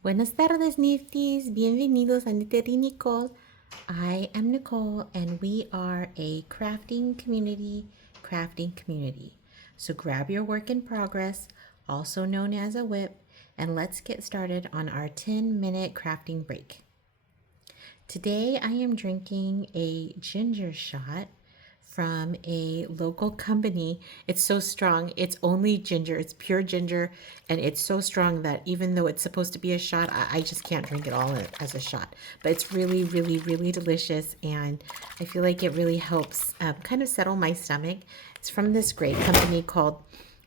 Buenas tardes, Nifties. Bienvenidos a Knittery Nicole. I am Nicole, and we are a crafting community. So grab your work in progress, also known as a whip, and let's get started on our 10-minute crafting break. Today I am drinking a ginger shot from a local company. It's so strong. It's only ginger. It's pure ginger. And it's so strong that even though it's supposed to be a shot, I just can't drink it all as a shot. But it's really, really, really delicious. And I feel like it really helps kind of settle my stomach. It's from this great company called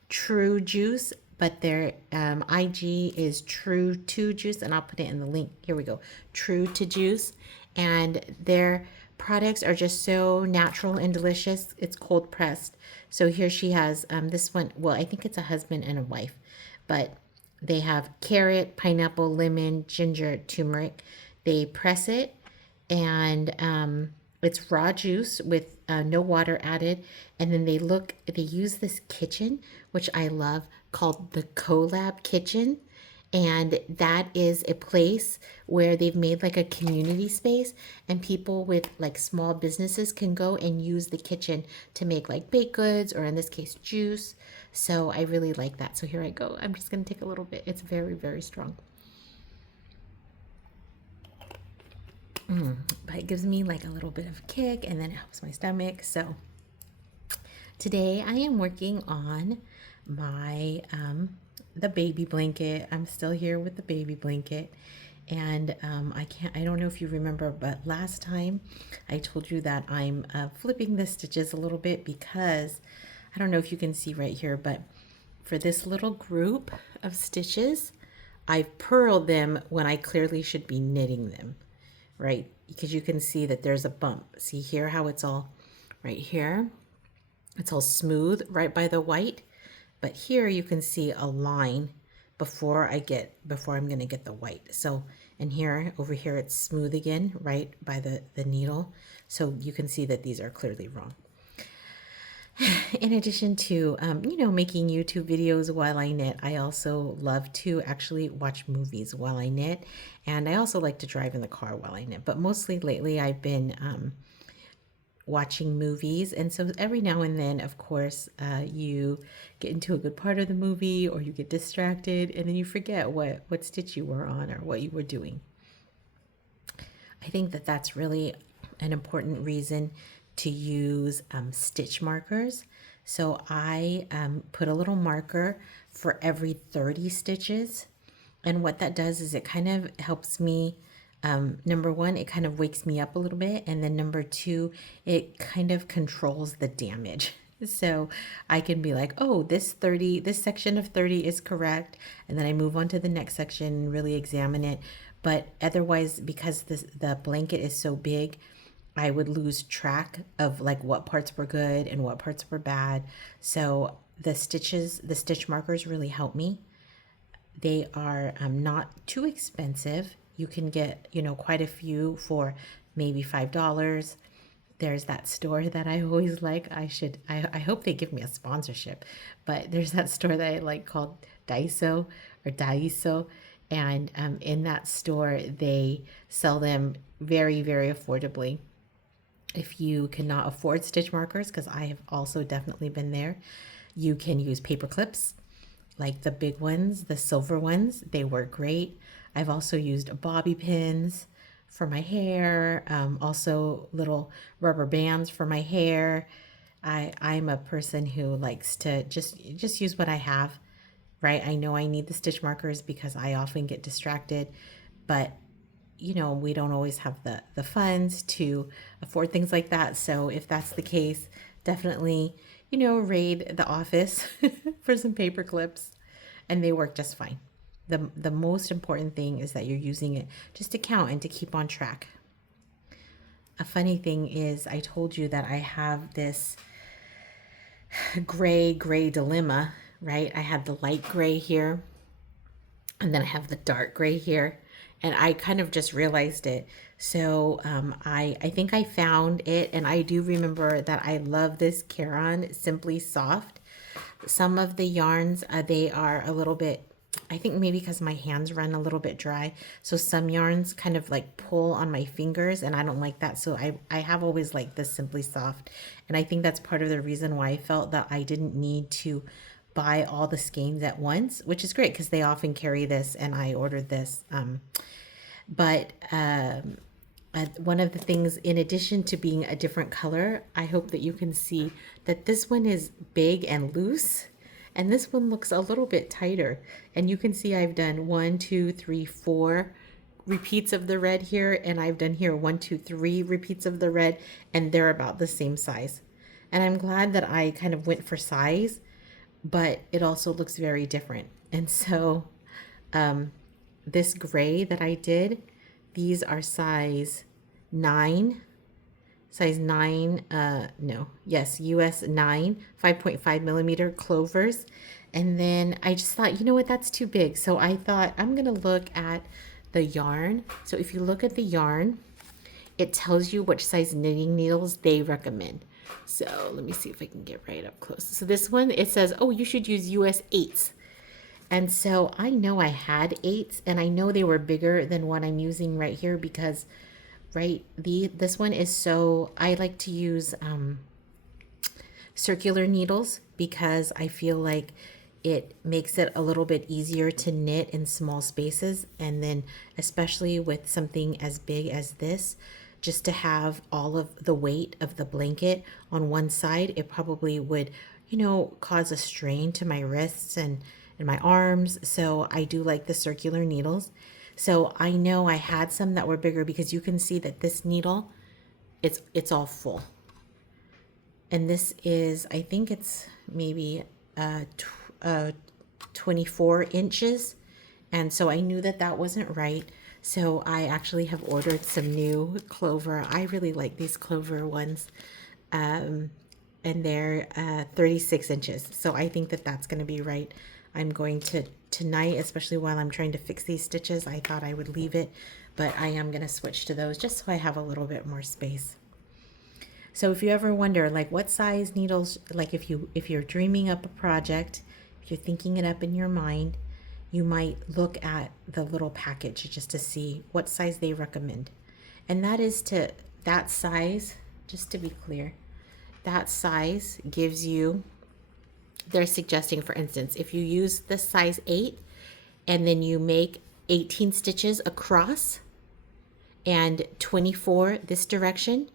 True Juice, but their IG is True to Juice, and I'll put it in the link. Here we go, True to Juice, and their products are just so natural and delicious. It's cold pressed. So here she has this one. Well, I think it's a husband and a wife, but they have carrot, pineapple, lemon, ginger, turmeric. They press it, and it's raw juice with no water added. And then they use this kitchen, which I love, called the Collab Kitchen. And that is a place where they've made like a community space, and people with like small businesses can go and use the kitchen to make like baked goods, or in this case, juice. So I really like that. So here I go. I'm just going to take a little bit. It's very, very strong. But it gives me like a little bit of a kick, and then it helps my stomach. So today I am working on my the baby blanket. I'm still here with the baby blanket. And I don't know if you remember, but last time I told you that I'm flipping the stitches a little bit because I don't know if you can see right here, but for this little group of stitches, I've purled them when I clearly should be knitting them, right? Because you can see that there's a bump. See here how it's all right here? It's all smooth right by the white. But here you can see a line before I'm gonna get the white. So, and here, over here, it's smooth again, right by the needle. So you can see that these are clearly wrong. In addition to, making YouTube videos while I knit, I also love to actually watch movies while I knit. And I also like to drive in the car while I knit. But mostly lately I've been watching movies, and so every now and then, of course, you get into a good part of the movie, or you get distracted, and then you forget what stitch you were on or what you were doing. I think that that's really an important reason to use stitch markers. So I put a little marker for every 30 stitches, and what that does is it kind of helps me. Number one, it kind of wakes me up a little bit. And then number two, it kind of controls the damage. So I can be like, oh, this section of 30 is correct. And then I move on to the next section and really examine it. But otherwise, because the blanket is so big, I would lose track of like what parts were good and what parts were bad. So the stitch markers really help me. They are not too expensive. You can get, quite a few for maybe $5. There's that store that I always like. I hope they give me a sponsorship, but there's that store that I like called Daiso. And in that store, they sell them very, very affordably. If you cannot afford stitch markers, because I have also definitely been there, you can use paper clips, like the big ones, the silver ones. They work great. I've also used bobby pins for my hair, also little rubber bands for my hair. I'm a person who likes to just use what I have, right? I know I need the stitch markers because I often get distracted, but we don't always have the funds to afford things like that. So if that's the case, definitely, raid the office for some paper clips, and they work just fine. The most important thing is that you're using it just to count and to keep on track. A funny thing is, I told you that I have this gray dilemma, right? I have the light gray here, and then I have the dark gray here, and I kind of just realized it. So I think I found it, and I do remember that I love this Caron Simply Soft. Some of the yarns, they are a little bit, I think maybe because my hands run a little bit dry, so some yarns kind of like pull on my fingers, and I don't like that. So I have always liked this Simply Soft, and I think that's part of the reason why I felt that I didn't need to buy all the skeins at once, which is great because they often carry this, and I ordered this. But one of the things, in addition to being a different color, I hope that you can see that this one is big and loose, and this one looks a little bit tighter. And you can see I've done 1, 2, 3, 4 repeats of the red here, and I've done here 1, 2, 3 repeats of the red, and they're about the same size. And I'm glad that I kind of went for size, but it also looks very different. And so this gray that I did, these are size 9, US 9, 5.5 millimeter clovers. And then I just thought, you know what, that's too big. So I thought I'm gonna look at the yarn. So if you look at the yarn, it tells you which size knitting needles they recommend. So let me see if I can get right up close. So this one, it says, oh, you should use US 8s. And so I know I had 8s, and I know they were bigger than what I'm using right here because, right, this one is so, I like to use circular needles because I feel like it makes it a little bit easier to knit in small spaces. And then especially with something as big as this, just to have all of the weight of the blanket on one side, it probably would, you know, cause a strain to my wrists and my arms. So I do like the circular needles. So I know I had some that were bigger because you can see that this needle, it's all full. And this is, I think it's maybe 24 inches. And so I knew that that wasn't right. So I actually have ordered some new clover. I really like these clover ones. And they're 36 inches. So I think that that's going to be right. I'm going to, tonight, especially while I'm trying to fix these stitches, I thought I would leave it, but I am going to switch to those just so I have a little bit more space. So if you ever wonder, like, what size needles, like if you're dreaming up a project, if you're thinking it up in your mind, you might look at the little package just to see what size they recommend. And that size, just to be clear, that size gives you, they're suggesting, for instance, if you use the size 8 and then you make 18 stitches across and 24 this direction,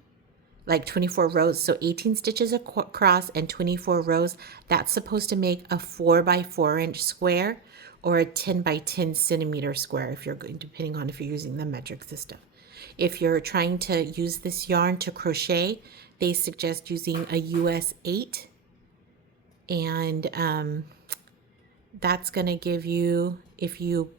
like 24 rows, so 18 stitches across and 24 rows, that's supposed to make a 4 by 4 inch square or a 10 by 10 centimeter square, if you're going, depending on if you're using the metric system. If you're trying to use this yarn to crochet, they suggest using a US 8, and that's going to give you, if you,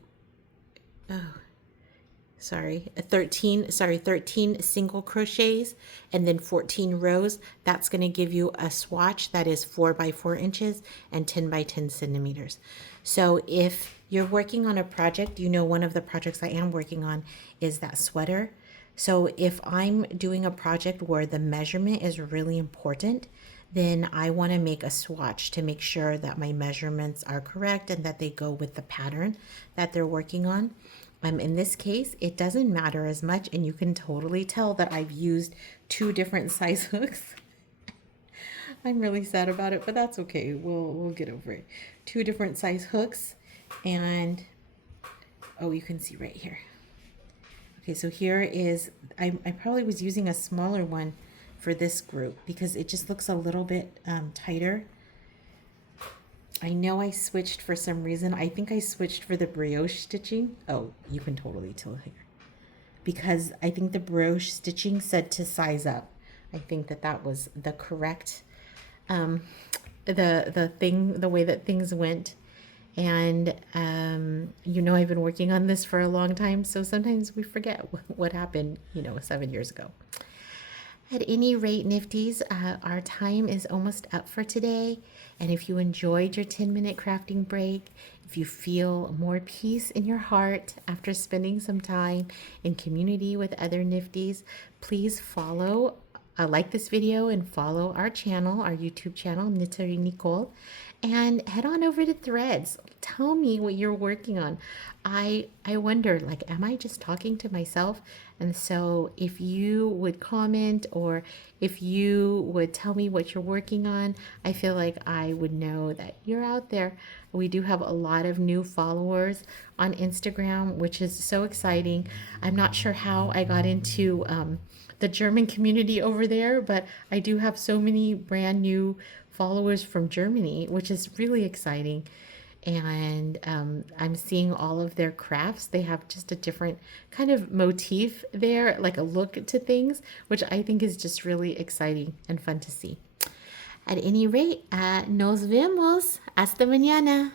13 single crochets and then 14 rows, that's going to give you a swatch that is 4 by 4 inches and 10 by 10 centimeters. So if you're working on a project, you know, one of the projects I am working on is that sweater. So if I'm doing a project where the measurement is really important, then I want to make a swatch to make sure that my measurements are correct and that they go with the pattern that they're working on. In this case, it doesn't matter as much, and you can totally tell that I've used 2 different size hooks. I'm really sad about it, but that's okay. We'll get over it. 2 different size hooks, and oh, you can see right here. Okay, so here is, I probably was using a smaller one for this group because it just looks a little bit tighter. I know I switched for some reason. I think I switched for the brioche stitching. Oh, you can totally tell here. Because I think the brioche stitching said to size up. I think that was the correct, the way that things went. And, you know, I've been working on this for a long time, so sometimes we forget what happened, 7 years ago. At any rate, Nifties, our time is almost up for today. And if you enjoyed your 10-minute crafting break, if you feel more peace in your heart after spending some time in community with other Nifties, please like this video and follow our channel, our YouTube channel, Knittery Nicole. and head on over to Threads. Tell me what you're working on. I wonder, like, am I just talking to myself? And so if you would comment or if you would tell me what you're working on, I feel like I would know that you're out there. We do have a lot of new followers on Instagram, which is so exciting. I'm not sure how I got into the German community over there, but I do have so many brand new followers from Germany, which is really exciting. And I'm seeing all of their crafts. They have just a different kind of motif there, like a look to things, which I think is just really exciting and fun to see. At any rate, nos vemos. Hasta mañana.